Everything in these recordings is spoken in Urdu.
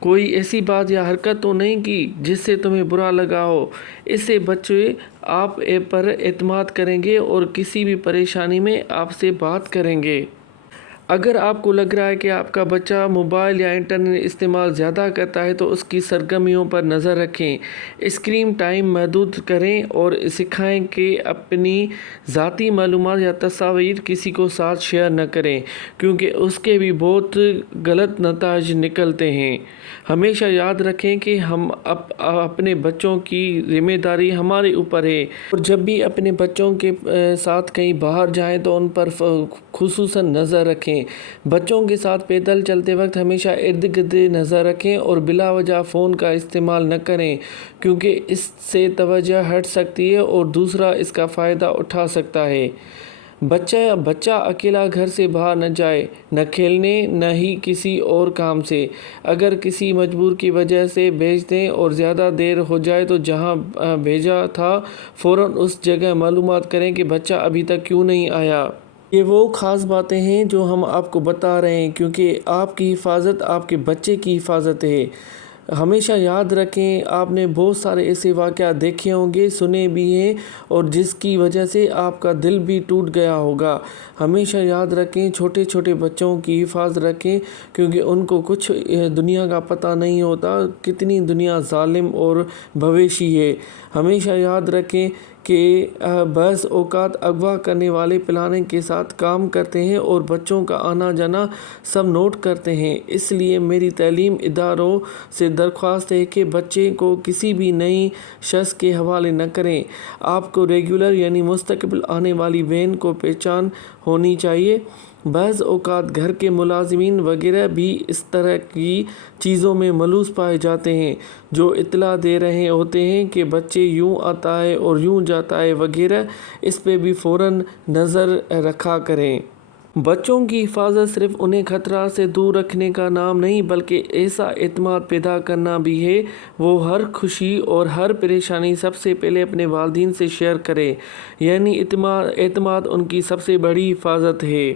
کوئی ایسی بات یا حرکت تو نہیں کی جس سے تمہیں برا لگا ہو۔ اس سے بچے آپ پر اعتماد کریں گے اور کسی بھی پریشانی میں آپ سے بات کریں گے۔ اگر آپ کو لگ رہا ہے کہ آپ کا بچہ موبائل یا انٹرنیٹ استعمال زیادہ کرتا ہے تو اس کی سرگرمیوں پر نظر رکھیں۔ اسکرین ٹائم محدود کریں اور سکھائیں کہ اپنی ذاتی معلومات یا تصاویر کسی کو ساتھ شیئر نہ کریں، کیونکہ اس کے بھی بہت غلط نتائج نکلتے ہیں۔ ہمیشہ یاد رکھیں کہ اپنے بچوں کی ذمہ داری ہمارے اوپر ہے، اور جب بھی اپنے بچوں کے ساتھ کہیں باہر جائیں تو ان پر خصوصاً نظر رکھیں۔ بچوں کے ساتھ پیدل چلتے وقت ہمیشہ ارد گرد نظر رکھیں اور بلا وجہ فون کا استعمال نہ کریں، کیونکہ اس سے توجہ ہٹ سکتی ہے اور دوسرا اس کا فائدہ اٹھا سکتا ہے۔ بچہ اکیلا گھر سے باہر نہ جائے، نہ کھیلنے نہ ہی کسی اور کام سے۔ اگر کسی مجبور کی وجہ سے بھیج دیں اور زیادہ دیر ہو جائے تو جہاں بھیجا تھا فوراً اس جگہ معلومات کریں کہ بچہ ابھی تک کیوں نہیں آیا۔ یہ وہ خاص باتیں ہیں جو ہم آپ کو بتا رہے ہیں، کیونکہ آپ کی حفاظت آپ کے بچے کی حفاظت ہے۔ ہمیشہ یاد رکھیں، آپ نے بہت سارے ایسے واقعات دیکھے ہوں گے، سنے بھی ہیں، اور جس کی وجہ سے آپ کا دل بھی ٹوٹ گیا ہوگا۔ ہمیشہ یاد رکھیں، چھوٹے چھوٹے بچوں کی حفاظت رکھیں، کیونکہ ان کو کچھ دنیا کا پتہ نہیں ہوتا، کتنی دنیا ظالم اور بھویشی ہے۔ ہمیشہ یاد رکھیں کہ بعض اوقات اغوا کرنے والے پلاننگ کے ساتھ کام کرتے ہیں اور بچوں کا آنا جانا سب نوٹ کرتے ہیں۔ اس لیے میری تعلیم اداروں سے درخواست ہے کہ بچے کو کسی بھی نئی شخص کے حوالے نہ کریں۔ آپ کو ریگولر یعنی مستقبل آنے والی وین کو پہچان ہونی چاہیے۔ بعض اوقات گھر کے ملازمین وغیرہ بھی اس طرح کی چیزوں میں ملوث پائے جاتے ہیں، جو اطلاع دے رہے ہوتے ہیں کہ بچے یوں آتا ہے اور یوں جاتا ہے وغیرہ۔ اس پہ بھی فوراً نظر رکھا کریں۔ بچوں کی حفاظت صرف انہیں خطرات سے دور رکھنے کا نام نہیں بلکہ ایسا اعتماد پیدا کرنا بھی ہے۔ وہ ہر خوشی اور ہر پریشانی سب سے پہلے اپنے والدین سے شیئر کریں، یعنی اعتماد ان کی سب سے بڑی حفاظت ہے۔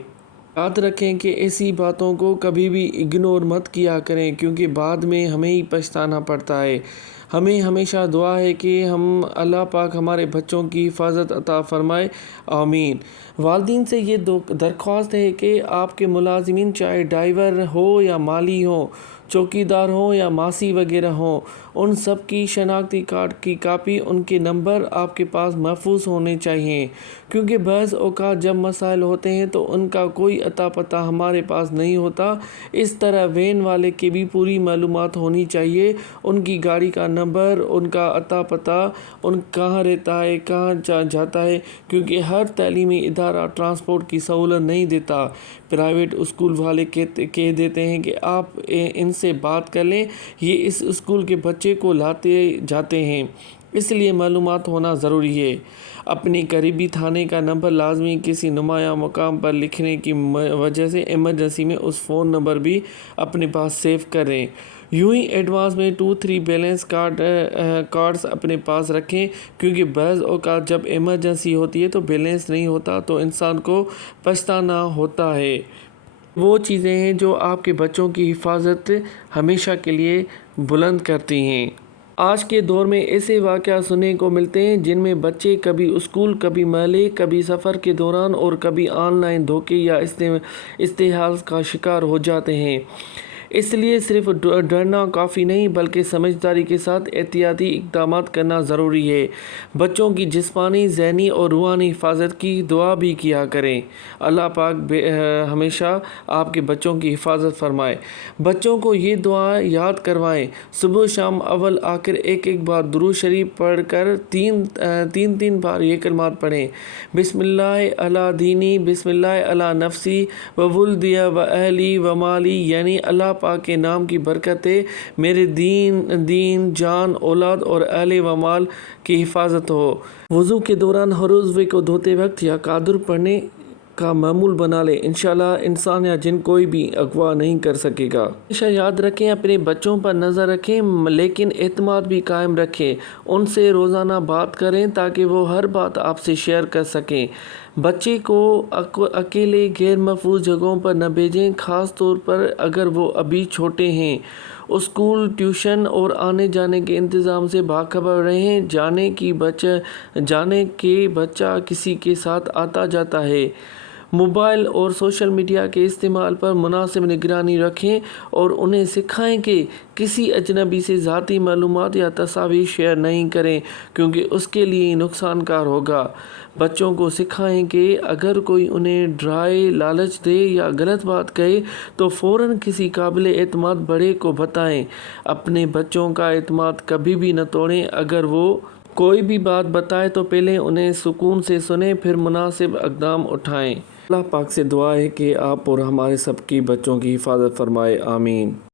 یاد رکھیں کہ ایسی باتوں کو کبھی بھی اگنور مت کیا کریں، کیونکہ بعد میں ہمیں ہی پچھتانا پڑتا ہے۔ ہمیں ہمیشہ دعا ہے کہ اللہ پاک ہمارے بچوں کی حفاظت عطا فرمائے، آمین۔ والدین سے یہ درخواست ہے کہ آپ کے ملازمین چاہے ڈرائیور ہو یا مالی ہوں، چوکیدار ہوں یا ماسی وغیرہ ہوں، ان سب کی شناختی کارڈ کی کاپی، ان کے نمبر آپ کے پاس محفوظ ہونے چاہیے، کیونکہ بعض اوقات جب مسائل ہوتے ہیں تو ان کا کوئی اتا پتہ ہمارے پاس نہیں ہوتا۔ اس طرح وین والے کی بھی پوری معلومات ہونی چاہیے، ان کی گاڑی کا نمبر، ان کا اتا پتہ، ان کہاں رہتا ہے، کہاں جاتا ہے، کیونکہ ہر تعلیمی ادارہ ٹرانسپورٹ کی سہولت نہیں دیتا۔ پرائیویٹ اسکول والے کہہ دیتے ہیں کہ آپ ان سے بات کر لیں، یہ اس اسکول کے بچے کو لاتے جاتے ہیں، اس لیے معلومات ہونا ضروری ہے۔ اپنے قریبی تھانے کا نمبر لازمی کسی نمایاں مقام پر لکھنے کی وجہ سے ایمرجنسی میں اس فون نمبر بھی اپنے پاس سیو کریں۔ یوں ہی ایڈوانس میں 2-3 بیلنس کارڈز اپنے پاس رکھیں، کیونکہ بعض اوقات جب ایمرجنسی ہوتی ہے تو بیلنس نہیں ہوتا تو انسان کو پچھتانا ہوتا ہے۔ وہ چیزیں ہیں جو آپ کے بچوں کی حفاظت ہمیشہ کے لیے بلند کرتی ہیں۔ آج کے دور میں ایسے واقعات سننے کو ملتے ہیں جن میں بچے کبھی اسکول، کبھی میلے، کبھی سفر کے دوران اور کبھی آن لائن دھوکے یا استحصال کا شکار ہو جاتے ہیں۔ اس لیے صرف ڈرنا کافی نہیں بلکہ سمجھداری کے ساتھ احتیاطی اقدامات کرنا ضروری ہے۔ بچوں کی جسمانی، ذہنی اور روحانی حفاظت کی دعا بھی کیا کریں۔ اللہ پاک ہمیشہ آپ کے بچوں کی حفاظت فرمائے۔ بچوں کو یہ دعا یاد کروائیں، صبح شام اول آخر ایک بار درود شریف پڑھ کر 3 بار یہ کلمات پڑھیں: بسم اللہ علی دینی، بسم اللہ علی نفسی و ولدی و اہلی و مالی، یعنی اللہ پاک کے نام کی برکت ہے میرے دین، جان، اولاد اور اہل و مال کی حفاظت ہو۔ وضو کے دوران ہر عضو کو دھوتے وقت یا قادر پڑھنے کا معمول بنا لیں، انشاءاللہ انسان یا جن کوئی بھی اغوا نہیں کر سکے گا۔ ہمیشہ یاد رکھیں، اپنے بچوں پر نظر رکھیں لیکن اعتماد بھی قائم رکھیں۔ ان سے روزانہ بات کریں تاکہ وہ ہر بات آپ سے شیئر کر سکیں۔ بچے کو اکیلے غیر محفوظ جگہوں پر نہ بھیجیں، خاص طور پر اگر وہ ابھی چھوٹے ہیں۔ اسکول، ٹیوشن اور آنے جانے کے انتظام سے باخبر رہیں۔ جانے کہ بچہ کسی کے ساتھ آتا جاتا ہے۔ موبائل اور سوشل میڈیا کے استعمال پر مناسب نگرانی رکھیں اور انہیں سکھائیں کہ کسی اجنبی سے ذاتی معلومات یا تصاویر شیئر نہیں کریں، کیونکہ اس کے لیے نقصان کار ہوگا۔ بچوں کو سکھائیں کہ اگر کوئی انہیں ڈرائے، لالچ دے یا غلط بات کہے تو فوراً کسی قابل اعتماد بڑے کو بتائیں۔ اپنے بچوں کا اعتماد کبھی بھی نہ توڑیں۔ اگر وہ کوئی بھی بات بتائے تو پہلے انہیں سکون سے سنیں، پھر مناسب اقدام اٹھائیں۔ اللہ پاک سے دعا ہے کہ آپ اور ہمارے سب کی بچوں کی حفاظت فرمائے، آمین۔